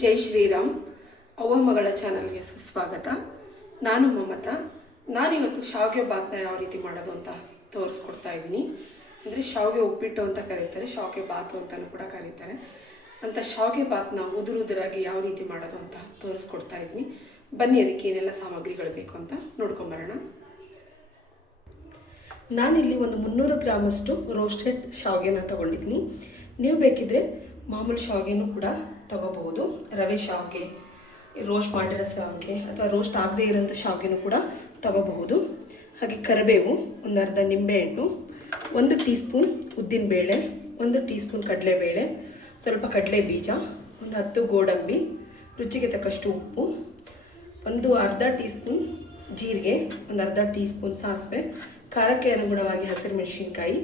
ಜೈ ಶ್ರೀರಾಮ್. ಅವ್ವ ಮಗಳ ಚಾನಲ್ಗೆ ಸುಸ್ವಾಗತ. ನಾನು ಮಮತಾ. ನಾನಿವತ್ತು ಶಾವಿಗೆ ಬಾತ್ನ ಯಾವ ರೀತಿ ಮಾಡೋದು ಅಂತ ತೋರಿಸ್ಕೊಡ್ತಾ ಇದ್ದೀನಿ. ಅಂದರೆ ಶಾವಿಗೆ ಉಪ್ಪಿಟ್ಟು ಅಂತ ಕರೀತಾರೆ, ಶಾವಿಗೆ ಬಾತು ಅಂತಲೂ ಕೂಡ ಕರೀತಾರೆ. ಅಂತ ಶಾವಿಗೆ ಬಾತ್ನ ಉದುರಾಗಿ ಯಾವ ರೀತಿ ಮಾಡೋದು ಅಂತ ತೋರಿಸ್ಕೊಡ್ತಾ ಇದ್ದೀನಿ. ಬನ್ನಿ, ಅದಕ್ಕೆ ಏನೆಲ್ಲ ಸಾಮಗ್ರಿಗಳು ಬೇಕು ಅಂತ ನೋಡ್ಕೊಂಬರೋಣ. ನಾನಿಲ್ಲಿ ಒಂದು 300 ಗ್ರಾಮಷ್ಟು ರೋಸ್ಟೆಡ್ ಶಾವಿಗೆನ ತೊಗೊಂಡಿದ್ದೀನಿ. ನೀವು ಬೇಕಿದ್ದರೆ ಮಾಮೂಲು ಶಾವಿಗೆನೂ ಕೂಡ ತೊಗೋಬಹುದು. ರವೆ ಶಾವಿಗೆ, ರೋಸ್ಟ್ ಮಾಡಿರೋ ಶಾವಿಗೆ ಅಥವಾ ರೋಸ್ಟ್ ಆಗದೇ ಇರೋಂಥ ಶಾವಿಗೆನೂ ಕೂಡ ತೊಗೋಬಹುದು. ಹಾಗೆ ಕರಿಬೇವು, ಒಂದು ಅರ್ಧ ನಿಂಬೆಹಣ್ಣು, 1 ಟೀ ಸ್ಪೂನ್ ಉದ್ದಿನಬೇಳೆ, 1 ಟೀ ಸ್ಪೂನ್ ಕಡಲೆಬೇಳೆ, ಸ್ವಲ್ಪ ಕಡಲೆ ಬೀಜ, ಒಂದು 10 ಗೋಡಂಬಿ, ರುಚಿಗೆ ತಕ್ಕಷ್ಟು ಉಪ್ಪು, ಒಂದು ಅರ್ಧ ಟೀ ಸ್ಪೂನ್ ಜೀರಿಗೆ, ಒಂದು ಅರ್ಧ ಟೀ ಸ್ಪೂನ್ ಸಾಸಿವೆ, ಖಾರಕ್ಕೆ ಅನುಗುಣವಾಗಿ ಹಸಿರು ಮೆಣಸಿನ್ಕಾಯಿ,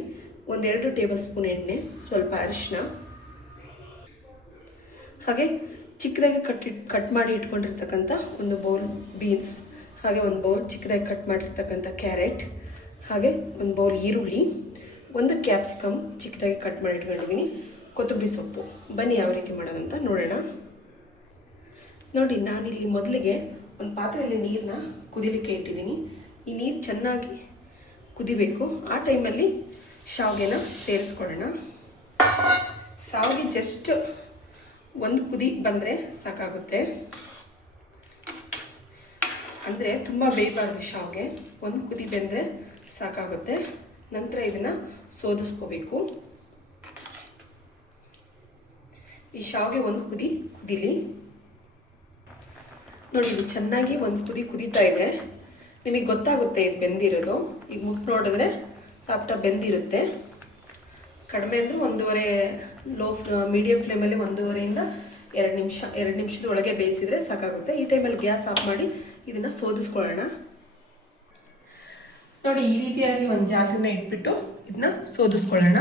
1-2 ಟೇಬಲ್ ಸ್ಪೂನ್ ಎಣ್ಣೆ, ಸ್ವಲ್ಪ ಅರಿಶಿನ, ಹಾಗೆ ಚಿಕ್ಕದಾಗಿ ಕಟ್ ಮಾಡಿ ಇಟ್ಕೊಂಡಿರ್ತಕ್ಕಂಥ ಒಂದು ಬೌಲ್ ಬೀನ್ಸ್, ಹಾಗೆ ಒಂದು ಬೌಲ್ ಚಿಕ್ಕದಾಗಿ ಕಟ್ ಮಾಡಿರ್ತಕ್ಕಂಥ ಕ್ಯಾರೆಟ್, ಹಾಗೆ ಒಂದು ಬೌಲ್ ಈರುಳ್ಳಿ, 1 ಕ್ಯಾಪ್ಸಿಕಮ್ ಚಿಕ್ಕದಾಗಿ ಕಟ್ ಮಾಡಿ ಇಟ್ಕೊಂಡಿದ್ದೀನಿ, ಕೊತ್ತಂಬರಿ ಸೊಪ್ಪು. ಬನ್ನಿ ಯಾವ ರೀತಿ ಮಾಡೋದಂತ ನೋಡೋಣ. ನೋಡಿ, ನಾನಿಲ್ಲಿ ಮೊದಲಿಗೆ ಒಂದು ಪಾತ್ರೆಯಲ್ಲಿ ನೀರನ್ನ ಕುದಿಲಿಕ್ಕೆ ಇಟ್ಟಿದ್ದೀನಿ. ಈ ನೀರು ಚೆನ್ನಾಗಿ ಕುದಿಬೇಕು. ಆ ಟೈಮಲ್ಲಿ ಶಾವಿಗೆನ ಸೇರಿಸ್ಕೊಳ್ಳೋಣ. ಶಾವಿಗೆ ಜಸ್ಟ್ ಒಂದು ಕುದಿ ಬಂದರೆ ಸಾಕಾಗುತ್ತೆ. ಅಂದರೆ ತುಂಬ ಬೇಯಬಾರ್ದು ಶಾವಿಗೆ, ಒಂದು ಕುದಿ ಬಂದರೆ ಸಾಕಾಗುತ್ತೆ. ನಂತರ ಇದನ್ನು ಸೋದಿಸ್ಕೋಬೇಕು. ಈ ಶಾವಿಗೆ ಒಂದು ಕುದಿ ಕುದಿಲಿ. ನೋಡಿ, ಇದು ಚೆನ್ನಾಗಿ ಒಂದು ಕುದಿ ಕುದೀತಾ ಇದೆ. ನಿಮಗೆ ಗೊತ್ತಾಗುತ್ತೆ ಇದು ಬೆಂದಿರೋದು. ಈಗ ಮುಟ್ಟು ನೋಡಿದ್ರೆ ಸಾಫ್ಟ ಬೆಂದಿರುತ್ತೆ. ಕಡಿಮೆ ಅಂದರೆ 1.5 ಮೀಡಿಯಮ್ ಫ್ಲೇಮಲ್ಲಿ 1.5 2 ನಿಮಿಷ, 2 ನಿಮಿಷದ ಒಳಗೆ ಬೇಯಿಸಿದರೆ ಸಾಕಾಗುತ್ತೆ. ಈ ಟೈಮಲ್ಲಿ ಗ್ಯಾಸ್ ಆಫ್ ಮಾಡಿ ಇದನ್ನು ಸೋದಿಸ್ಕೊಳ್ಳೋಣ. ನೋಡಿ, ಈ ರೀತಿಯಾಗಿ ಒಂದು ಜಾಗನ ಇಟ್ಬಿಟ್ಟು ಇದನ್ನ ಸೋದಿಸ್ಕೊಳ್ಳೋಣ.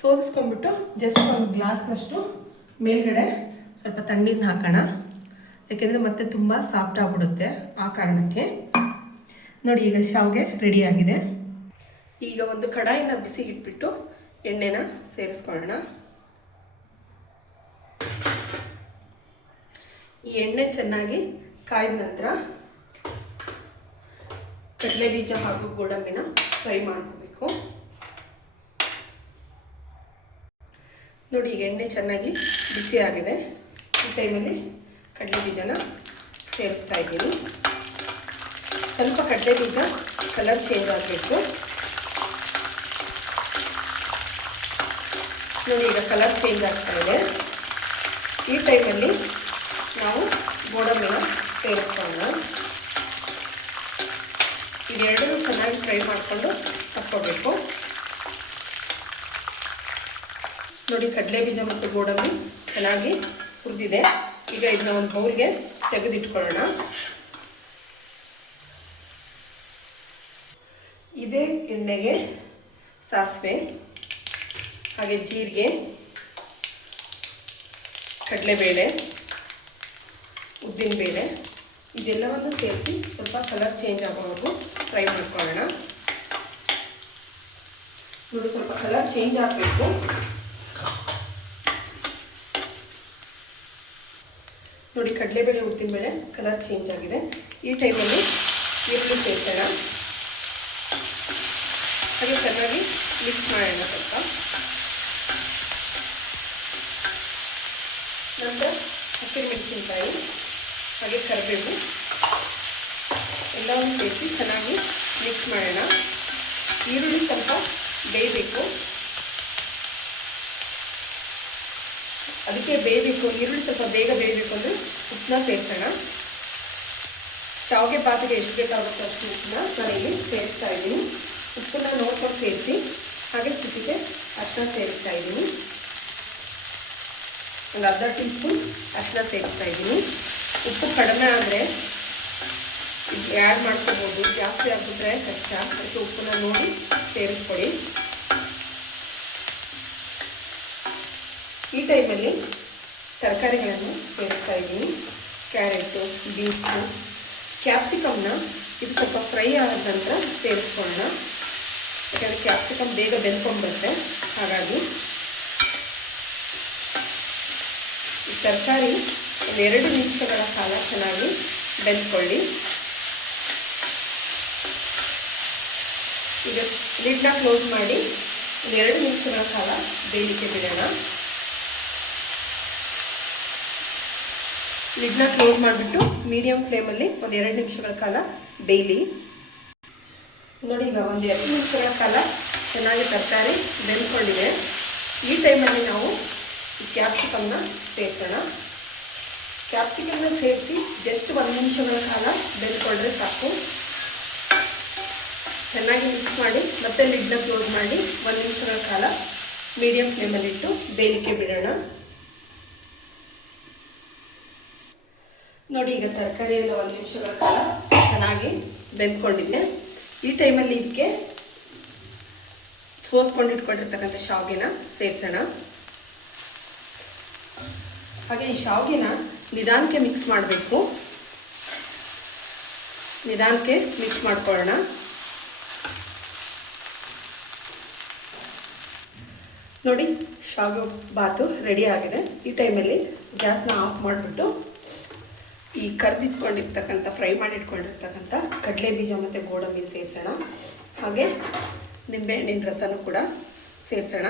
ಸೋದಿಸ್ಕೊಂಡ್ಬಿಟ್ಟು ಜಸ್ಟ್ ಒಂದು ಗ್ಲಾಸ್ನಷ್ಟು ಮೇಲ್ಗಡೆ ಸ್ವಲ್ಪ ತಣ್ಣೀರನ್ನ ಹಾಕೋಣ. ಯಾಕೆಂದರೆ ಮತ್ತೆ ತುಂಬ ಸಾಫ್ಟ್ ಆಗಿಬಿಡುತ್ತೆ, ಆ ಕಾರಣಕ್ಕೆ. ನೋಡಿ, ಈಗ ಶಾವಿಗೆ ರೆಡಿಯಾಗಿದೆ. ಈಗ ಒಂದು ಕಡಾಯಿನ ಬಿಸಿಗಿಟ್ಬಿಟ್ಟು ಎಣ್ಣೆನ ಸೇರಿಸ್ಕೊಳ್ಳೋಣ. ಈ ಎಣ್ಣೆ ಚೆನ್ನಾಗಿ ಕಾಯ್ದ ನಂತರ ಕಡಲೆ ಬೀಜ ಹಾಗೂ ಗೋಡಂಬಿನ ಫ್ರೈ ಮಾಡ್ಕೋಬೇಕು. ನೋಡಿ, ಈಗ ಎಣ್ಣೆ ಚೆನ್ನಾಗಿ ಬಿಸಿ ಆಗಿದೆ. ಈ ಟೈಮಲ್ಲಿ ಕಡಲೆ ಬೀಜನ ಸೇರಿಸ್ತಾ ಇದ್ದೀನಿ. ಸ್ವಲ್ಪ ಕಡಲೆ ಬೀಜ ಕಲರ್ ಚೇಂಜ್ ಆಗಬೇಕು. ನೋಡಿ, ಈಗ ಕಲರ್ ಚೇಂಜ್ ಆಗ್ತಾ ಇದೆ. ಈ ಟೈಮಲ್ಲಿ ನಾವು ಗೋಡಂಬಿನ ಸೇರಿಸ್ಕೊಳ್ಳೋಣ. ಇದೆರಡನ್ನೂ ಚೆನ್ನಾಗಿ ಫ್ರೈ ಮಾಡಿಕೊಂಡು ಹಾಕ್ಕೋಬೇಕು. ನೋಡಿ, ಕಡಲೆ ಬೀಜ ಮತ್ತು ಗೋಡಂಬಿ ಚೆನ್ನಾಗಿ ಹುರಿದಿದೆ. ಈಗ ಇದನ್ನ ಒಂದು ಬೌಲ್ಗೆ ತೆಗೆದಿಟ್ಕೊಳ್ಳೋಣ. ಇದೇ ಎಣ್ಣೆಗೆ ಸಾಸಿವೆ, ಹಾಗೆ ಜೀರಿಗೆ, ಕಡಲೆಬೇಳೆ, ಉದ್ದಿನಬೇಳೆ ಇದೆಲ್ಲವನ್ನು ಸೇರಿಸಿ ಸ್ವಲ್ಪ ಕಲರ್ ಚೇಂಜ್ ಆಗೋವರೆಗೂ ಫ್ರೈ ಮಾಡ್ಕೊಳ್ಳೋಣ. ನೋಡಿ, ಸ್ವಲ್ಪ ಕಲರ್ ಚೇಂಜ್ ಆಗಬೇಕು. ನೋಡಿ, ಕಡಲೆಬೇಳೆ, ಉದ್ದಿನಬೇಳೆ ಕಲರ್ ಚೇಂಜ್ ಆಗಿದೆ. ಈ ಟೈಮಲ್ಲಿ ಈರುಳ್ಳಿ ಸೇರಿಸೋಣ. ಹಾಗೆ ಚೆನ್ನಾಗಿ ಮಿಕ್ಸ್ ಮಾಡೋಣ. ಸ್ವಲ್ಪ ನಂತರ ಹಸಿರು ಮೆಣಸಿನಕಾಯಿ, ಹಾಗೆ ಕರಿಬೇವು ಎಲ್ಲವನ್ನು ಸೇರಿಸಿ ಚೆನ್ನಾಗಿ ಮಿಕ್ಸ್ ಮಾಡೋಣ. ಈರುಳ್ಳಿ ಸ್ವಲ್ಪ ಬೇಯಬೇಕು, ಅದಕ್ಕೆ ಬೇಯಬೇಕು. ಈರುಳ್ಳಿ ಸ್ವಲ್ಪ ಬೇಗ ಬೇಯಬೇಕು ಅಂದರೆ ಉಪ್ಪನ್ನ ಸೇರಿಸೋಣ. ಶಾವಿಗೆ ಪಾತ್ರೆಗೆ ಎಷ್ಟು ಬೇಕಾಗುತ್ತೋ ಅಷ್ಟು ಉಪ್ಪನ್ನ ನಾನಿಲ್ಲಿ ಸೇರಿಸ್ತಾ ಇದ್ದೀನಿ. ಉಪ್ಪನ್ನ ನೋಡ್ಕೊಂಡು ಸೇರಿಸಿ, ಹಾಗೆ ರುಚಿಗೆ ಅರಿಶಿನ ಸೇರಿಸ್ತಾ ಇದ್ದೀನಿ. ಒಂದು ಅರ್ಧ ಟೀ ಸ್ಪೂನ್ ಅರಿಶಿನ ಸೇರಿಸ್ತಾ ಇದ್ದೀನಿ. ಉಪ್ಪು ಕಡಿಮೆ ಆದರೆ ಇದು ಆ್ಯಡ್ ಮಾಡ್ಕೋಬೋದು, ಜಾಸ್ತಿ ಆಗಿಬಿಟ್ರೆ ಕಷ್ಟ. ಅದಕ್ಕೆ ಉಪ್ಪನ್ನ ನೋಡಿ ಸೇರಿಸ್ಕೊಡಿ. ಈ ಟೈಮಲ್ಲಿ ತರಕಾರಿಗಳನ್ನು ಸೇರಿಸ್ತಾ ಇದ್ದೀನಿ. ಕ್ಯಾರೆಟು, ಬೀನ್ಸು, ಕ್ಯಾಪ್ಸಿಕಮ್ನ ಇದು ಸ್ವಲ್ಪ ಫ್ರೈ ಆದ ನಂತರ ಸೇರಿಸ್ಕೊಳ್ಳೋಣ. ಯಾಕಂದರೆ ಕ್ಯಾಪ್ಸಿಕಮ್ ಬೇಗ ಬೆಂದ್ಕೊಂಡ್ಬರುತ್ತೆ. ಹಾಗಾಗಿ ಈ ತರಕಾರಿ ಒಂದು 2 ನಿಮಿಷಗಳ ಕಾಲ ಚೆನ್ನಾಗಿ ಬೆಂದ್ಕೊಳ್ಳಿ. ಈಗ ಲಿಡ್ನ ಕ್ಲೋಸ್ ಮಾಡಿ ಒಂದು 2 ನಿಮಿಷಗಳ ಕಾಲ ಬೇಯಲಿಕ್ಕೆ ಬಿಡೋಣ. ಲಿಡ್ನ ಕ್ಲೋಸ್ ಮಾಡಿಬಿಟ್ಟು ಮೀಡಿಯಮ್ ಫ್ಲೇಮಲ್ಲಿ ಒಂದು 2 ನಿಮಿಷಗಳ ಕಾಲ ಬೇಯಲಿ. ನೋಡಿ, ಈಗ ಒಂದು 2 ನಿಮಿಷಗಳ ಕಾಲ ಚೆನ್ನಾಗಿ ತರಕಾರಿ ಬೆಂದ್ಕೊಂಡಿದೆ. ಈ ಟೈಮಲ್ಲಿ ನಾವು ಕ್ಯಾಪ್ಸಿಕಮ್ನ ಸೇರಿಸೋಣ. ಕ್ಯಾಪ್ಸಿಕಮ್ನ ಸೇರಿಸಿ ಜಸ್ಟ್ 1 ನಿಮಿಷಗಳ ಕಾಲ ಬೆಂದ್ಕೊಂಡ್ರೆ ಸಾಕು. ಚೆನ್ನಾಗಿ ಮಿಕ್ಸ್ ಮಾಡಿ ಮತ್ತೆ ಲಿಡ್ನ ಕ್ಲೋಸ್ ಮಾಡಿ 1 ನಿಮಿಷಗಳ ಕಾಲ ಮೀಡಿಯಮ್ ಫ್ಲೇಮಲ್ಲಿಟ್ಟು ಬೇಯಲಿಕ್ಕೆ ಬಿಡೋಣ. ನೋಡಿ, ಈಗ ತರಕಾರಿ ಎಲ್ಲ 1 ನಿಮಿಷಗಳ ಕಾಲ ಚೆನ್ನಾಗಿ ಬೆಂದ್ಕೊಂಡಿದ್ದೆ. ಈ ಟೈಮಲ್ಲಿ ಇದಕ್ಕೆ ಸೋಸ್ಕೊಂಡಿಟ್ಕೊಂಡಿರ್ತಕ್ಕಂಥ ಶಾವಿಗೆನ ಸೇರಿಸೋಣ. ಹಾಗೆ ಈ ಶಾವಿಗೆನ ನಿಧಾನಕ್ಕೆ ಮಿಕ್ಸ್ ಮಾಡಬೇಕು. ನಿಧಾನಕ್ಕೆ ಮಿಕ್ಸ್ ಮಾಡ್ಕೊಳ್ಳೋಣ. ನೋಡಿ, ಶಾವಿಗೆ ಬಾತು ರೆಡಿ ಆಗಿದೆ. ಈ ಟೈಮಲ್ಲಿ ಗ್ಯಾಸ್ನ ಆಫ್ ಮಾಡಿಬಿಟ್ಟು ಈ ಕರ್ದಿಟ್ಕೊಂಡಿರ್ತಕ್ಕಂಥ ಫ್ರೈ ಮಾಡಿಟ್ಕೊಂಡಿರ್ತಕ್ಕಂಥ ಕಡಲೆ ಬೀಜ ಮತ್ತು ಗೋಡಂಬಿ ಸೇರಿಸೋಣ. ಹಾಗೆ ನಿಂಬೆಹಣ್ಣಿನ ರಸನೂ ಕೂಡ ಸೇರಿಸೋಣ.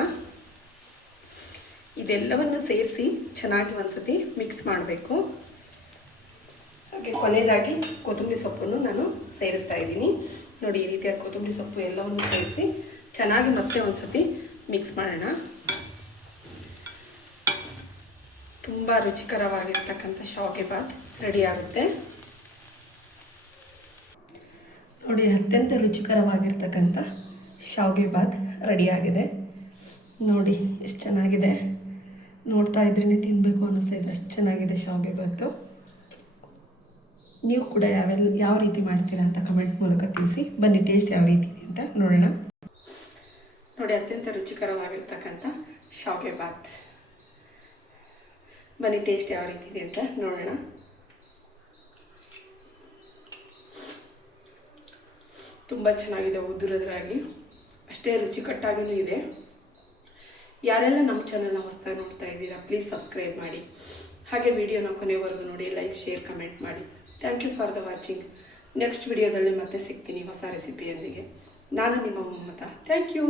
ಇದೆಲ್ಲವನ್ನು ಸೇರಿಸಿ ಚೆನ್ನಾಗಿ ಒಂದ್ಸತಿ ಮಿಕ್ಸ್ ಮಾಡಬೇಕು. ಹಾಗೆ ಕೊನೆಯದಾಗಿ ಕೊತ್ತಂಬರಿ ಸೊಪ್ಪನ್ನು ನಾನು ಸೇರಿಸ್ತಾ ಇದ್ದೀನಿ. ನೋಡಿ, ಈ ರೀತಿಯಾಗಿ ಕೊತ್ತಂಬರಿ ಸೊಪ್ಪು ಎಲ್ಲವನ್ನು ಸೇರಿಸಿ ಚೆನ್ನಾಗಿ ಮತ್ತೆ ಒಂದ್ಸತಿ ಮಿಕ್ಸ್ ಮಾಡೋಣ. ತುಂಬ ರುಚಿಕರವಾಗಿರ್ತಕ್ಕಂಥ ಶಾವಿಗೆ ಬಾತ್ ರೆಡಿ ಆಗುತ್ತೆ. ನೋಡಿ, ಅತ್ಯಂತ ರುಚಿಕರವಾಗಿರ್ತಕ್ಕಂಥ ಶಾವಿಗೆ ಬಾತ್ ರೆಡಿಯಾಗಿದೆ. ನೋಡಿ ಎಷ್ಟು ಚೆನ್ನಾಗಿದೆ. ನೋಡ್ತಾ ಇದ್ರೇ ತಿನ್ನಬೇಕು ಅನ್ನಿಸ್ತಾ ಇದೆ, ಅಷ್ಟು ಚೆನ್ನಾಗಿದೆ ಶಾವಿಗೆ ಬಾತು. ನೀವು ಕೂಡ ಯಾವ ರೀತಿ ಮಾಡ್ತೀರಾ ಅಂತ ಕಮೆಂಟ್ ಮೂಲಕ ತಿಳಿಸಿ. ಬನ್ನಿ ಟೇಸ್ಟ್ ಯಾವ ರೀತಿ ಇದೆ ಅಂತ ನೋಡೋಣ. ನೋಡಿ, ಅತ್ಯಂತ ರುಚಿಕರವಾಗಿರ್ತಕ್ಕಂಥ ಶಾವಿಗೆ ಬಾತ್. ಬನ್ನಿ ಟೇಸ್ಟ್ ಯಾವ ರೀತಿ ಇದೆ ಅಂತ ನೋಡೋಣ. ತುಂಬ ಚೆನ್ನಾಗಿದೆ, ಉದುರದ್ರಾಗಿ ಅಷ್ಟೇ ರುಚಿಕಟ್ಟಾಗಿಯೂ ಇದೆ. ಯಾರೆಲ್ಲ ನಮ್ಮ ಚಾನಲ್ನ ಹೊಸದಾಗಿ ನೋಡ್ತಾ ಇದ್ದೀರಾ, ಪ್ಲೀಸ್ ಸಬ್ಸ್ಕ್ರೈಬ್ ಮಾಡಿ. ಹಾಗೆ ವಿಡಿಯೋನ ಕೊನೆವರೆಗೂ ನೋಡಿ, ಲೈಕ್, ಶೇರ್, ಕಮೆಂಟ್ ಮಾಡಿ. Thank you for the watching. Next ವಿಡಿಯೋದಲ್ಲಿ ಮತ್ತೆ ಸಿಗ್ತೀನಿ ಹೊಸ ರೆಸಿಪಿಯೊಂದಿಗೆ. ನಾನು ನಿಮ್ಮ ಮಮತಾ. Thank you.